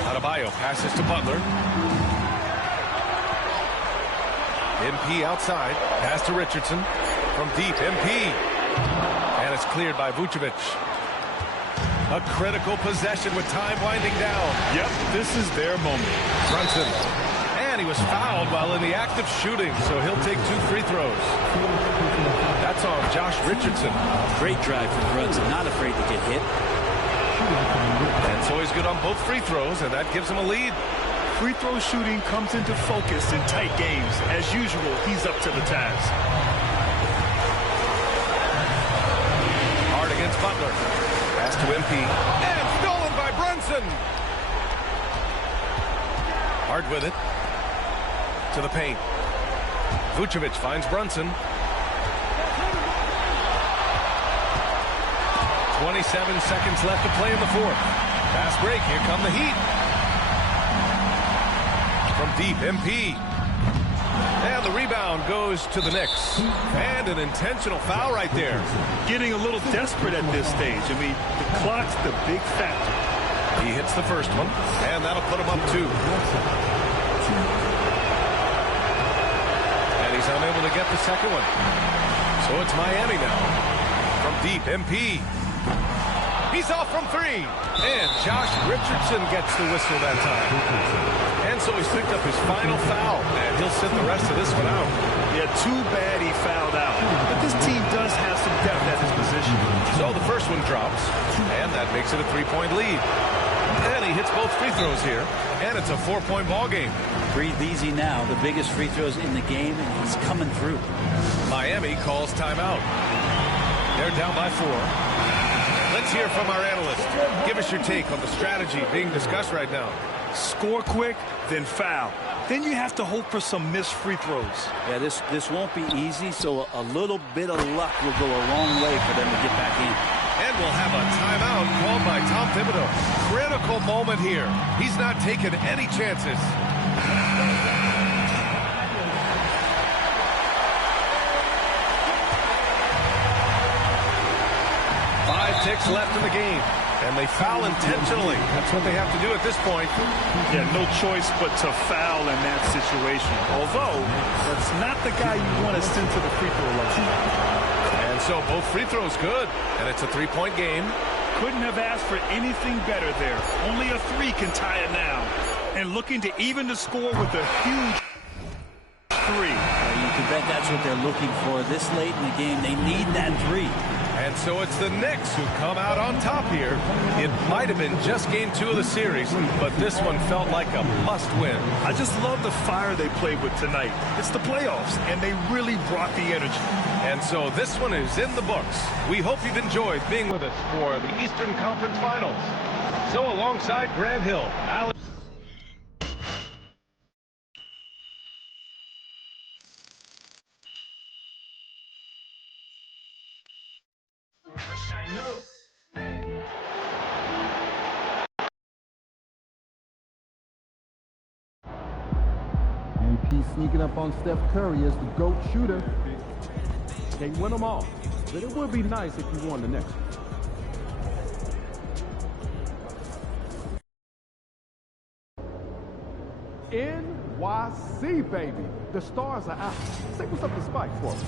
Adebayo passes to Butler. MP outside. Pass to Richardson. From deep, MP. And it's cleared by Vucevic. A critical possession with time winding down. Yep, this is their moment. Brunson. And he was fouled while in the act of shooting, so he'll take 2 free throws. That's on Josh Richardson. Great drive from Brunson, not afraid to get hit. And so he's good on both free throws, and that gives him a lead. Free throw shooting comes into focus in tight games. As usual, he's up to the task. Hard against Butler. Pass to MP. And stolen by Brunson. Hard with it. To the paint. Vucevic finds Brunson. 27 seconds left to play in the 4th. Fast break. Here come the Heat. From deep, MP. And the rebound goes to the Knicks. And an intentional foul right there. Getting a little desperate at this stage. I mean, the clock's the big factor. He hits the first one, and that'll put him up 2. And he's unable to get the second one. So it's Miami now. From deep, MP. He's off from 3. And Josh Richardson gets the whistle that time. And so he's picked up his final foul, and he'll sit the rest of this one out. Yeah, too bad he fouled out. But this team does have some depth at his position. So the first one drops, and that makes it a 3-point lead. And he hits both free throws here, and it's a 4-point ball game. Breathe easy now. The biggest free throws in the game, and he's coming through. Miami calls timeout. They're down by 4. Let's hear from our analyst. Give us your take on the strategy being discussed right now. Score quick, then foul. Then you have to hope for some missed free throws. Yeah, this won't be easy, so a little bit of luck will go a long way for them to get back in. And we'll have a timeout called by Tom Thibodeau. Critical moment here. He's not taking any chances. 5 ticks left in the game. And they foul intentionally. That's what they have to do at this point. Yeah, no choice but to foul in that situation. Although, that's not the guy you want to send to the free throw line. And so both free throws good. And it's a 3-point game. Couldn't have asked for anything better there. Only a 3 can tie it now. And looking to even the score with a huge 3. You can bet that's what they're looking for this late in the game. They need that 3. And so it's the Knicks who come out on top here. It might have been just game 2 of the series, but this one felt like a must-win. I just love the fire they played with tonight. It's the playoffs, and they really brought the energy. And so this one is in the books. We hope you've enjoyed being with us for the Eastern Conference Finals. So alongside Grant Hill, Alex He's sneaking up on Steph Curry as the GOAT shooter. Can't win them all, but it would be nice if you won the next one. NYC, baby. The stars are out. Say what's up to Spike for me.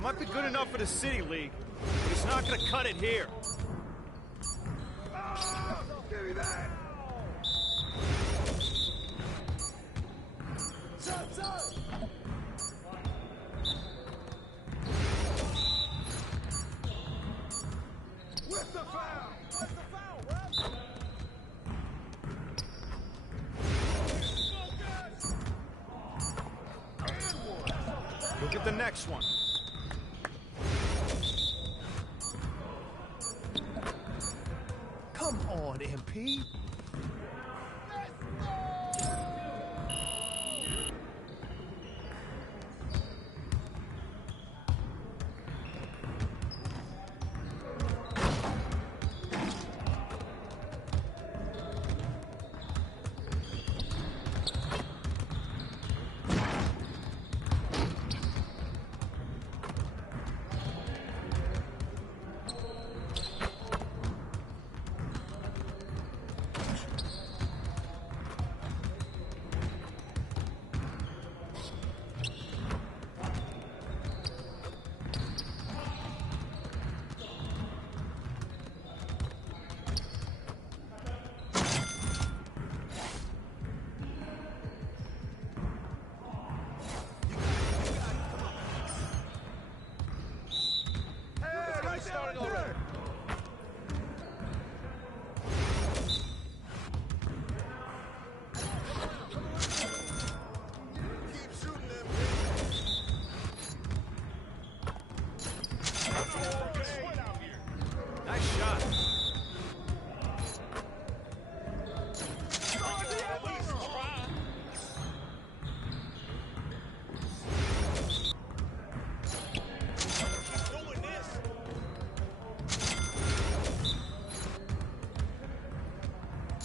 Might be good enough for the City League, but it's not going to cut it here. Give me that! Where's the foul? Where's the foul, bro? Look at the next one. Come on, MP.